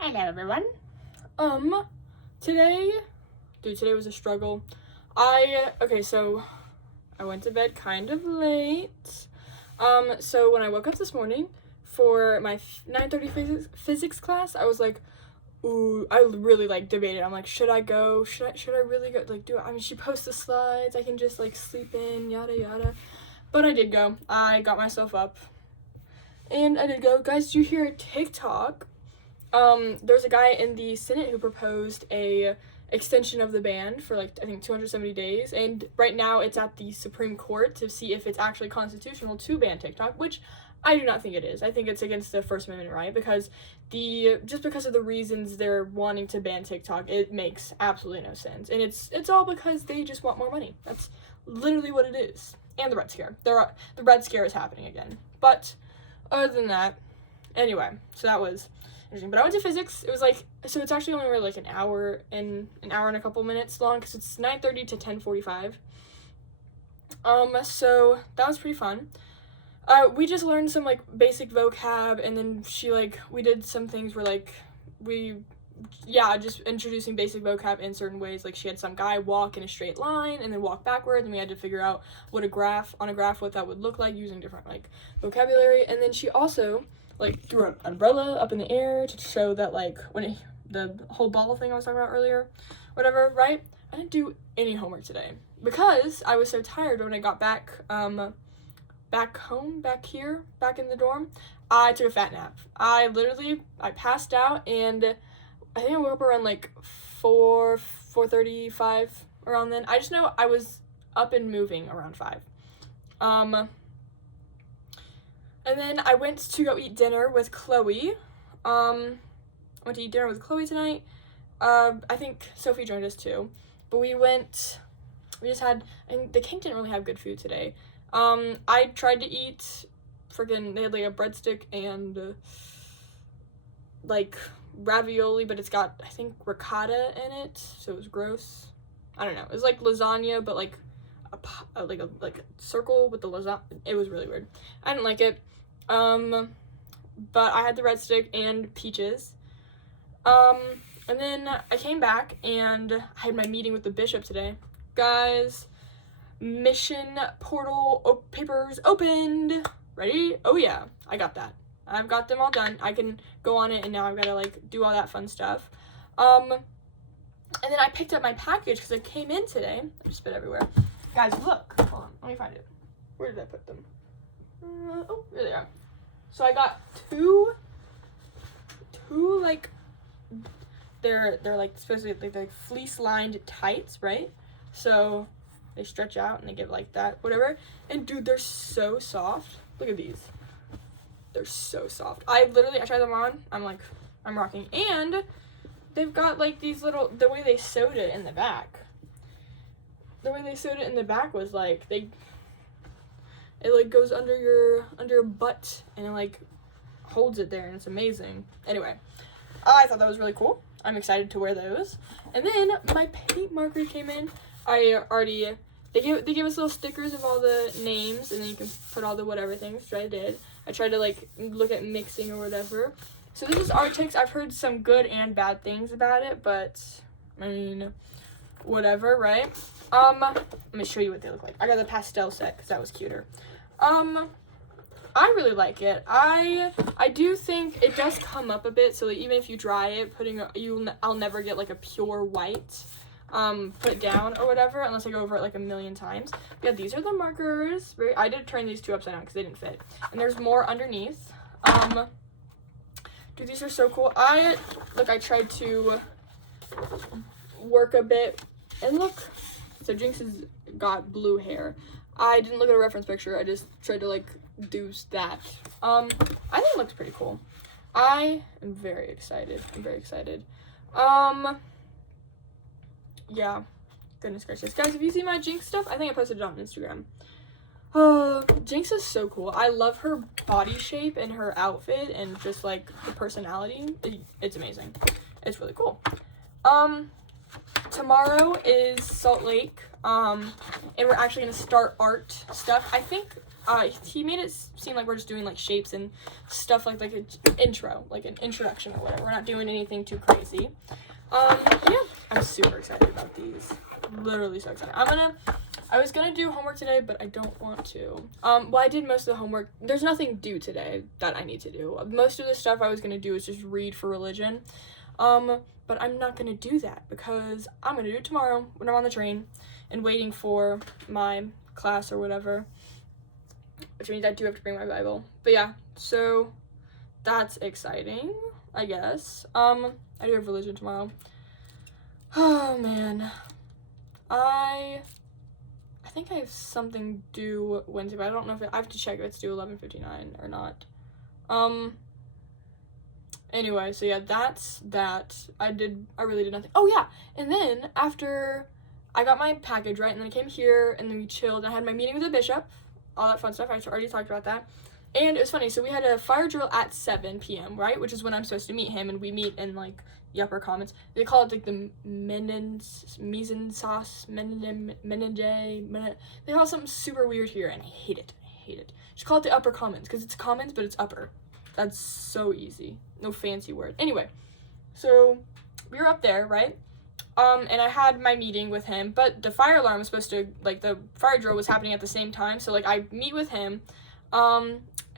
Hello, everyone. Today was a struggle. So I went to bed kind of late. So when I woke up this morning for my 9:30 physics class, I was like, ooh, I really debated. I'm like, should I go? Should I really go? Do it? I mean, she posts the slides. I can just sleep in, yada yada. But I did go. I got myself up, and I did go. Guys, did you hear a TikTok? There's a guy in the Senate who proposed a extension of the ban for I think 270 days, and right now it's at the Supreme Court to see if it's actually constitutional to ban TikTok, which I do not think it is. I think it's against the First Amendment right, because because of the reasons they're wanting to ban TikTok, it makes absolutely no sense, and it's all because they just want more money. That's literally what it is. And the Red Scare. The Red Scare is happening again. But other than that, anyway, so that was interesting. But I went to physics. It was so it's actually only an hour and a couple minutes long, because it's 9:30 to 10:45. So that was pretty fun. We just learned some basic vocab, and then we did some things where just introducing basic vocab in certain ways. She had some guy walk in a straight line and then walk backwards, and we had to figure out what what that would look like using different vocabulary. And then she also threw an umbrella up in the air to show that the whole ball thing I was talking about earlier, whatever, right? I didn't do any homework today because I was so tired when I got back home, back in the dorm. I took a fat nap. I passed out, and I think I woke up around 4:35, around then. I just know I was up and moving around 5. And then I went to go eat dinner with Chloe. I went to eat dinner with Chloe tonight. I think Sophie joined us too. But and the King didn't really have good food today. I tried to eat they had a breadstick and ravioli, but it's got, I think, ricotta in it, so it was gross. I don't know. It was lasagna, but a circle with the lasagna. It was really weird. I didn't like it. But I had the red stick and peaches. And then I came back and I had my meeting with the bishop today. Guys, mission portal papers opened. Ready? Oh yeah, I got that. I've got them all done. I can go on it, and now I've got to do all that fun stuff. And then I picked up my package because it came in today. I spit everywhere. Guys, look. Hold on, let me find it. Where did I put them? Oh, here they are. So I got two they're supposed to be fleece lined tights, right? So they stretch out and they give that, whatever. And dude, they're so soft. Look at these. They're so soft. I tried them on. I'm rocking. And they've got these little, the way they sewed it in the back. The way they sewed it in the back was it goes under your butt, and it holds it there, and it's amazing. Anyway, I thought that was really cool. I'm excited to wear those. And then my paint marker came in. They gave us little stickers of all the names, and then you can put all the whatever things, which I did. I tried to look at mixing or whatever. So this is Arctics. I've heard some good and bad things about it, but I mean, whatever, right? Let me show you what they look like. I got the pastel set because that was cuter. I really like it. I do think it does come up a bit, so even if you dry it, I'll never get a pure white put down or whatever, unless I go over it a million times. Yeah, these are the markers. I did turn these two upside down because they didn't fit. And there's more underneath. Dude, these are so cool. I tried to work a bit, and look. So Jinx has got blue hair. I didn't look at a reference picture. I just tried to do that. I think it looks pretty cool. I am very excited. Yeah. Goodness gracious. Guys, have you seen my Jinx stuff? I think I posted it on Instagram. Jinx is so cool. I love her body shape and her outfit and just the personality. It's amazing. It's really cool. Tomorrow is Salt Lake. And we're actually gonna start art stuff. I think he made it seem like we're just doing, like, shapes and stuff like an intro, like an introduction or whatever. We're not doing anything too crazy. Yeah, I'm super excited about these. Literally so excited. I was gonna do homework today, but I don't want to. Well, I did most of the homework. There's nothing due today that I need to do. Most of the stuff I was gonna do is just read for religion. But I'm not gonna do that because I'm gonna do it tomorrow when I'm on the train and waiting for my class or whatever, which means I do have to bring my Bible. But yeah, so that's exciting, I guess. I do have religion tomorrow. Oh man, I think I have something due Wednesday, but I don't know if I have to check if it's due 11:59 or not. Anyway, so yeah, that's that. I really did nothing. Oh yeah, and then after I got my package, right, and then I came here, and then we chilled. I had my meeting with the bishop, all that fun stuff. I already talked about that. And it was funny, so we had a fire drill at 7 p.m., right, which is when I'm supposed to meet him, and we meet in, like, the upper commons. They call it, like, the they call it something super weird here, and I hate it. Just call it the upper commons, because it's commons, but it's upper. That's so easy. No fancy word. Anyway, so we were up there, right? And I had my meeting with him, but the fire alarm was supposed to, like, the fire drill was happening at the same time, so, like, I meet with him,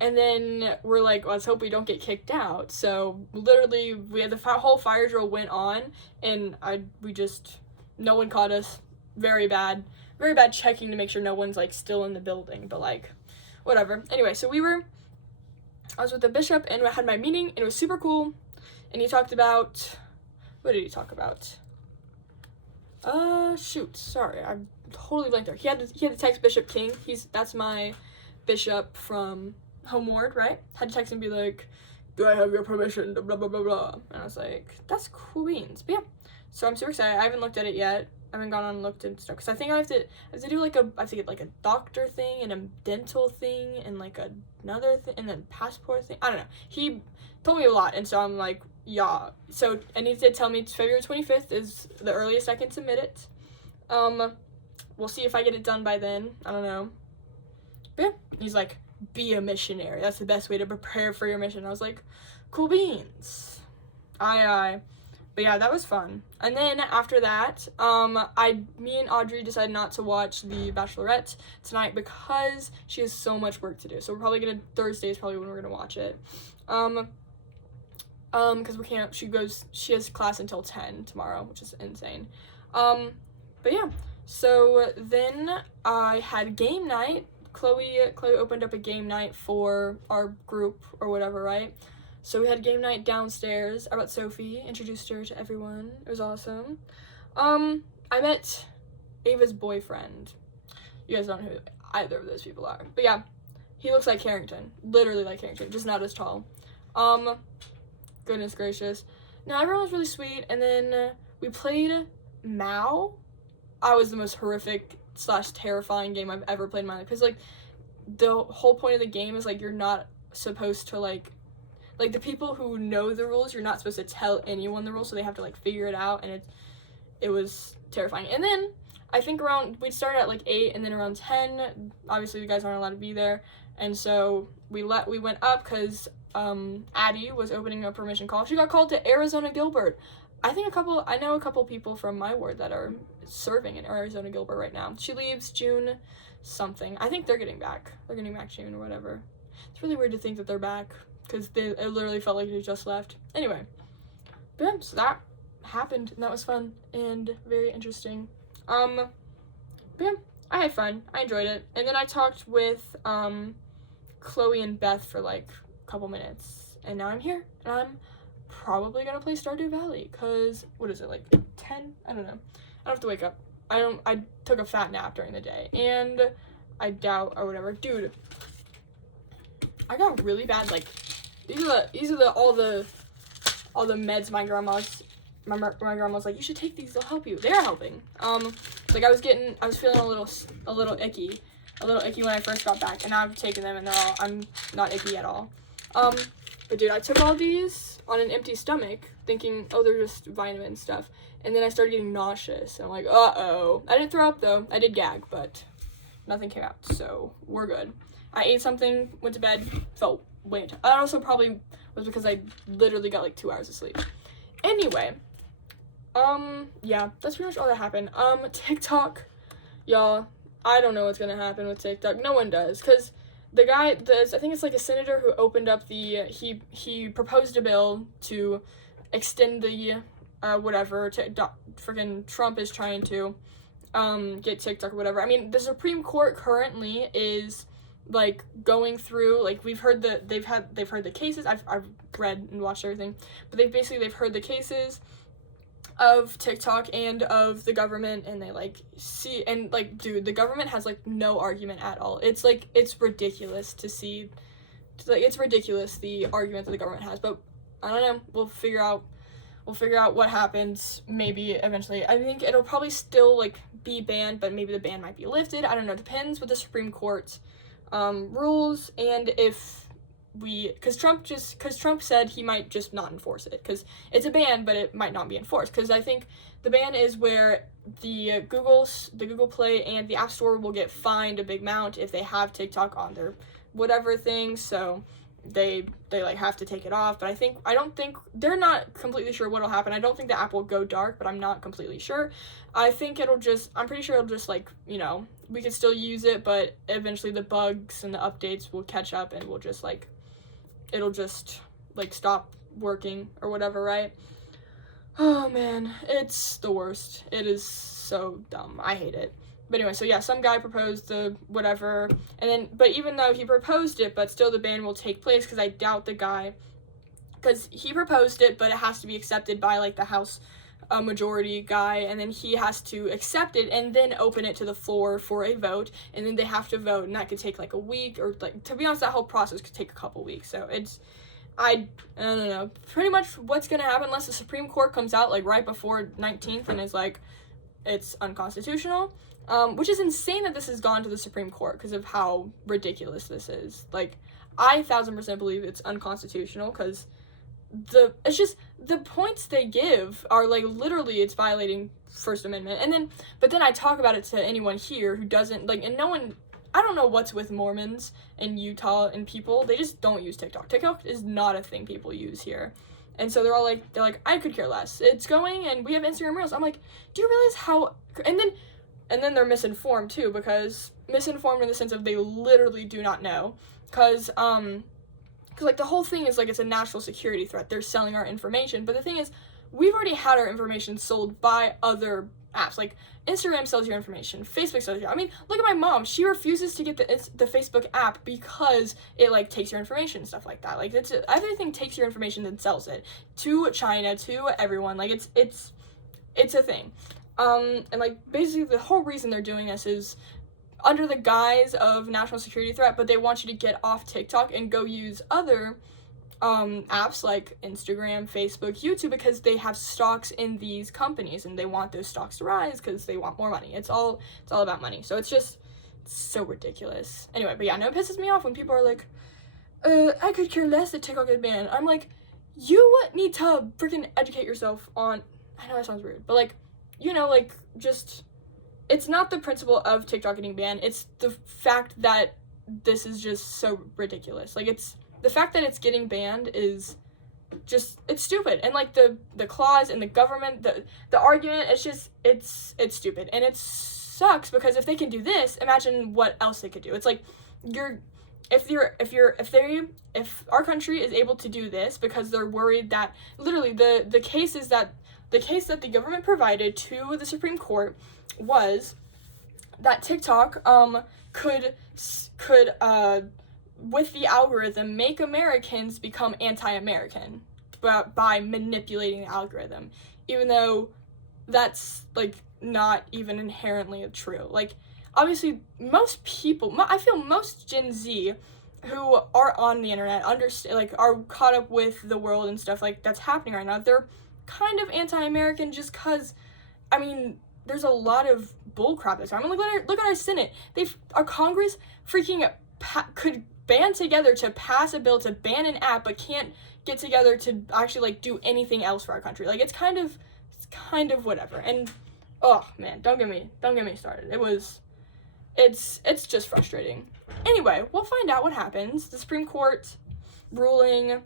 and then we're like, let's hope we don't get kicked out. So literally, we had the whole fire drill went on, and no one caught us. Very bad checking to make sure no one's, like, still in the building, but, like, whatever. Anyway, so I was with the bishop, and I had my meeting, and it was super cool, and he talked about, what did he talk about? Shoot, sorry, I totally blanked there. He had to text Bishop King. That's my bishop from Homeward, right? Had to text him and be like, do I have your permission, blah, blah, blah, blah. And I was like, that's cool beans. But yeah, so I'm super excited. I haven't looked at it yet. I haven't gone on and looked and stuff, because I think I have to do, like, I have to get, like, a doctor thing, and a dental thing, and, like, another thing, and then passport thing. I don't know. He told me a lot, and so I'm like, yeah. So, and he did tell me February 25th is the earliest I can submit it. We'll see if I get it done by then. I don't know. But yeah, he's like, be a missionary. That's the best way to prepare for your mission. I was like, cool beans. Aye. But yeah, that was fun. And then after that, me and Audrey decided not to watch The Bachelorette tonight because she has so much work to do. So we're probably Thursday is probably when we're gonna watch it. Because she has class until 10 tomorrow, which is insane. But yeah, so then I had game night. Chloe opened up a game night for our group or whatever, right? So we had game night downstairs. I brought Sophie, introduced her to everyone. It was awesome. I met Ava's boyfriend. You guys don't know who either of those people are. But yeah, he looks like Carrington. Literally like Carrington, just not as tall. Goodness gracious. No, everyone was really sweet. And then we played Mao. I was the most horrific / terrifying game I've ever played in my life. Because, like, the whole point of the game is, like, you're not supposed to, like, the people who know the rules, you're not supposed to tell anyone the rules, so they have to, like, figure it out, and it was terrifying. And then, I think we'd started at, like, 8, and then around 10, obviously, you guys aren't allowed to be there, and so we went up, because, Addie was opening a permission call. She got called to Arizona Gilbert. I know a couple people from my ward that are serving in Arizona Gilbert right now. She leaves June something. I think they're getting back. They're getting back June or whatever. It's really weird to think that they're back, because it literally felt like they just left. Anyway, boom, so that happened, and that was fun and very interesting. But yeah, I had fun. I enjoyed it. And then I talked with Chloe and Beth for like a couple minutes, and now I'm here, and I'm probably gonna play Stardew Valley, because what is it, like 10? I don't know. I don't have to wake up. I took a fat nap during the day, and I doubt or whatever. Dude, I got really bad, like, these are all the meds my grandma's like, you should take these, they'll help you. They're helping. Like, I was feeling a little icky when I first got back, and now I've taken them, and I'm not icky at all. But dude, I took all these on an empty stomach, thinking, oh, they're just vitamin stuff, and then I started getting nauseous, and I'm like, uh-oh. I didn't throw up, though. I did gag, but nothing came out, so we're good. I ate something, went to bed, felt way tired. That also probably was because I literally got like 2 hours of sleep. Anyway, yeah, that's pretty much all that happened. TikTok, y'all, I don't know what's gonna happen with TikTok. No one does, because the guy, I think it's like a senator who opened up he proposed a bill to extend the, whatever, freaking Trump is trying to, get TikTok or whatever. I mean, the Supreme Court currently is, like, going through, like, they've heard the cases. I've read and watched everything, but they've heard the cases of TikTok and of the government, and they, like, see, and, like, dude, the government has, like, no argument at all. It's, like, it's ridiculous to see, like, it's ridiculous, the argument that the government has, but I don't know, we'll figure out what happens, maybe, eventually. I think it'll probably still, like, be banned, but maybe the ban might be lifted. I don't know, depends what the Supreme Court, rules, and if because Trump said he might just not enforce it, because it's a ban, but it might not be enforced, because I think the ban is where the Google Play and the App Store will get fined a big amount if they have TikTok on their whatever thing, so they like have to take it off. But I don't think they're not completely sure what'll happen. I don't think the app will go dark, but I'm not completely sure. I'm pretty sure it'll just, like, you know, we could still use it, but eventually the bugs and the updates will catch up, and we'll just, like, it'll just, like, stop working or whatever, right? Oh man, it's the worst. It is so dumb. I hate it. But anyway, so yeah, some guy proposed the whatever, and then, but even though he proposed it, but still the ban will take place, because I doubt the guy, because he proposed it, but it has to be accepted by, like, the House majority guy, and then he has to accept it and then open it to the floor for a vote, and then they have to vote, and that could take, like, a week, or, like, to be honest, that whole process could take a couple weeks, so I don't know, pretty much what's gonna happen, unless the Supreme Court comes out, like, right before 19th and is like, it's unconstitutional, which is insane that this has gone to the Supreme Court because of how ridiculous this is. Like, I 1000% believe it's unconstitutional, because it's just, the points they give are, like, literally, it's violating First Amendment, but then I talk about it to anyone here who doesn't, like, and no one, I don't know what's with Mormons and Utah and people, they just don't use TikTok. TikTok is not a thing people use here. And so they're like, I could care less. It's going, and we have Instagram Reels. I'm like, do you realize how, and then they're misinformed too, because misinformed in the sense of they literally do not know, because like, the whole thing is, like, it's a national security threat. They're selling our information, but the thing is, we've already had our information sold by other apps. Like, Instagram sells your information, Facebook sells your, I mean, look at my mom. She refuses to get the Facebook app because it, like, takes your information and stuff like that. Like, everything takes your information and sells it to China, to everyone. Like, it's a thing. And, like, basically the whole reason they're doing this is under the guise of national security threat, but they want you to get off TikTok and go use other apps like Instagram, Facebook, YouTube, because they have stocks in these companies, and they want those stocks to rise because they want more money. It's all about money. So it's so ridiculous. Anyway, but yeah, no, it pisses me off when people are like, I could care less that TikTok is banned. I'm like, you need to freaking educate yourself on, I know that sounds weird, but, like, you know, like, just, it's not the principle of TikTok getting banned, it's the fact that this is just so ridiculous. Like, it's, the fact that it's getting banned is just, it's stupid. And, like, the clause and the government, the argument, it's just, it's stupid. And it sucks, because if they can do this, imagine what else they could do. It's like, if our country is able to do this because they're worried that, literally, the case that the government provided to the Supreme Court was that TikTok could with the algorithm make Americans become anti-American by manipulating the algorithm, even though that's, like, not even inherently true. Like, obviously, most people, I feel most Gen Z who are on the internet understand, like, are caught up with the world and stuff, like, that's happening right now. They're kind of anti-American just because, I mean, there's a lot of bullcrap that's happening. Look at our Senate. Our Congress freaking could band together to pass a bill to ban an app, but can't get together to actually, like, do anything else for our country. Like, it's kind of whatever. And oh man, don't get me started. it's just frustrating. Anyway, we'll find out what happens. The Supreme Court ruling,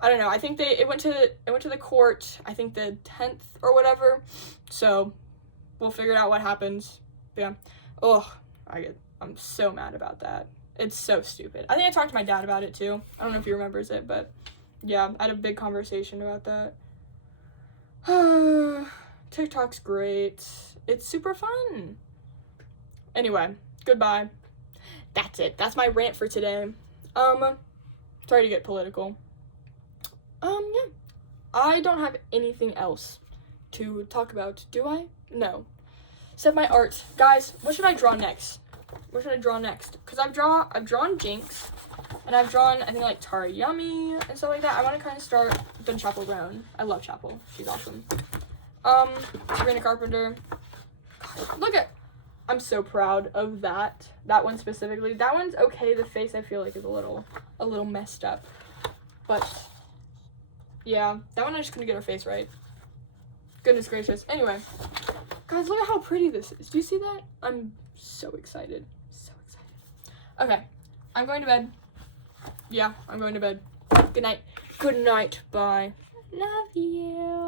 I don't know. I think it went to the court, I think the 10th or whatever. So we'll figure out what happens. Yeah. Oh, I'm so mad about that. It's so stupid. I think I talked to my dad about it too. I don't know if he remembers it, but yeah, I had a big conversation about that. TikTok's great. It's super fun. Anyway, goodbye. That's it. That's my rant for today. Sorry to get political. Yeah. I don't have anything else to talk about, do I? No. Except my art. Guys, what should I draw next? Because I've drawn Jinx, and I've drawn, I think, like, Tara Yummy and stuff like that. I want to kind of start with Chapel Brown. I love Chapel. She's awesome. Sabrina Carpenter. God, look at, I'm so proud of that one specifically. That one's okay. The face, I feel like, is a little messed up, but yeah, that one I just couldn't get her face right. Goodness gracious. Anyway, guys, look at how pretty this is. Do you see that? I'm so excited. Okay, I'm going to bed. Yeah, I'm going to bed. Good night. Good night. Bye. Love you.